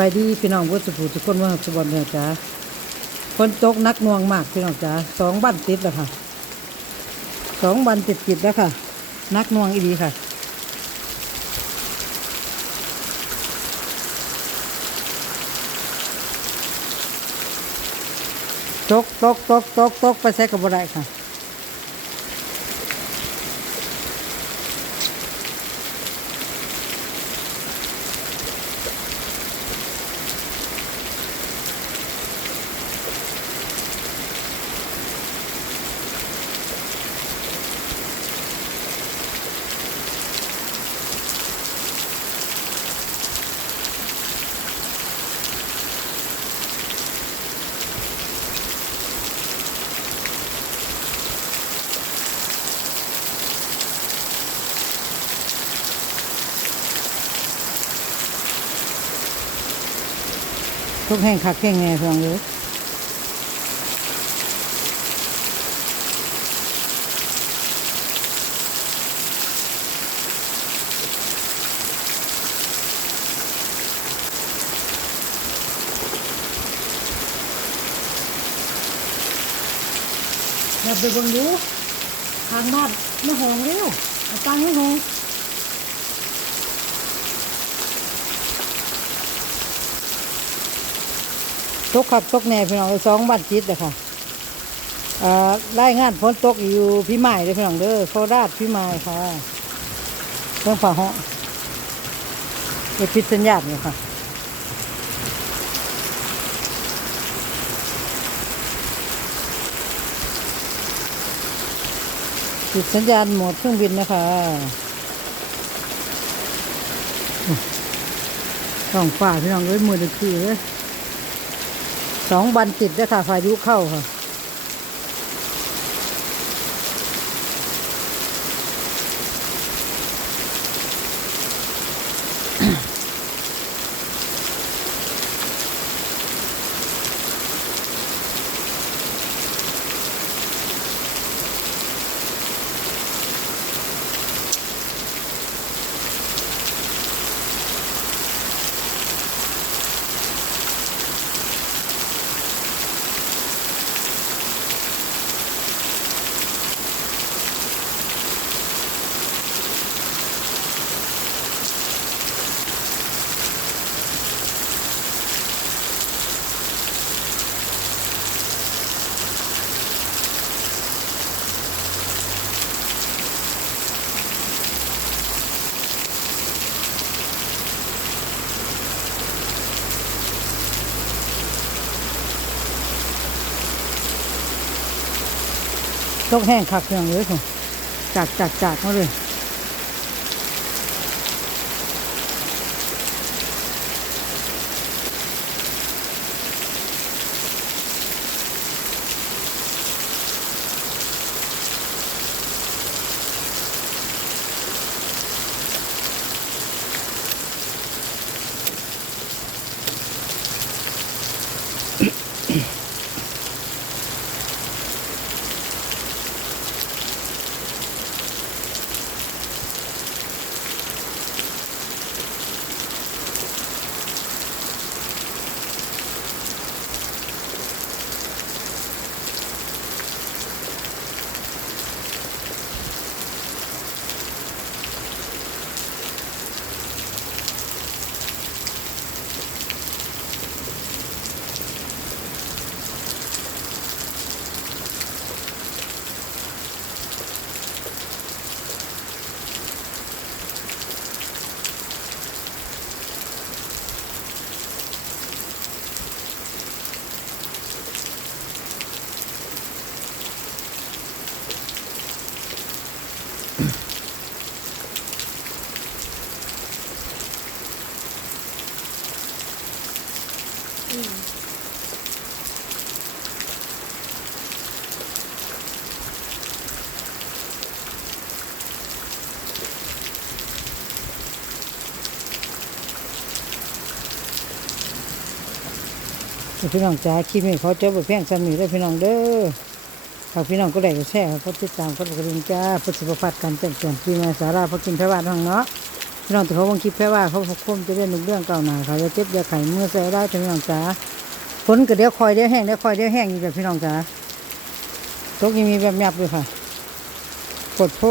ไปดีพี่น้องวัดสุภูทุกคนว่าสุบอนเนี่ยจ้าฝนตกนักหน่วงมากพี่น้องจ้า2 วันติดแล้วค่ะ2 วันติดแล้วค่ะนักหน่วงอีดีค่ะตกไปใส่กับบ่ได้ค่ะตกแห้งคักแห้งแน่พี่น้องเลยอย่าไปเบิ่งดูทางบ้านไม่หงเร็วเอาตังไม่หงตกขับตกแน่พี่น้อง2 วันติดเลยค่ะรายงานฝนตกอยู่พี่ไม้เลยพี่น้องเด้อโคราชพี่ไม้ค่ะเรื่องฝ่าห้องไปปิดสัญญาณเลยค่ะปิดสัญญาณโหมดเครื่องบินนะคะท้องฟ้าพี่น้องเอ้ยมือดึกทีเลย2 วันติดแล้วค่ะพายุเข้าค่ะตกแห้งคักพี่น้องเอ้ยผมจากมาเลยพี่น้องจ๋าคลิปนี้เขาเจอแบบเพียงสามีได้พี่น้องเด้อฝากพี่น้องก็ได้ก็แชร์ก็ติดตามก็กระดิ่งจ้าเพื่อสุขภาพการแจ้งเตือนพี่มาสาราพกินพระบาทห้องเนาะ พี่น้องแต่เขาวงคลิปแค่ว่าเขาคงจะเรียนเรื่องเก่าหนาค่ะจะเจ็บจะไข่เมื่อใส่ได้พี่น้องจ๋าฝนก็เดี๋ยวคอยเดี๋ยวแห้งเดี๋ยวคอยเดี๋ยวแห้งอยู่แบบพี่น้องจ๋าตกยังมีแบบหยับอยู่ค่ะกดโพ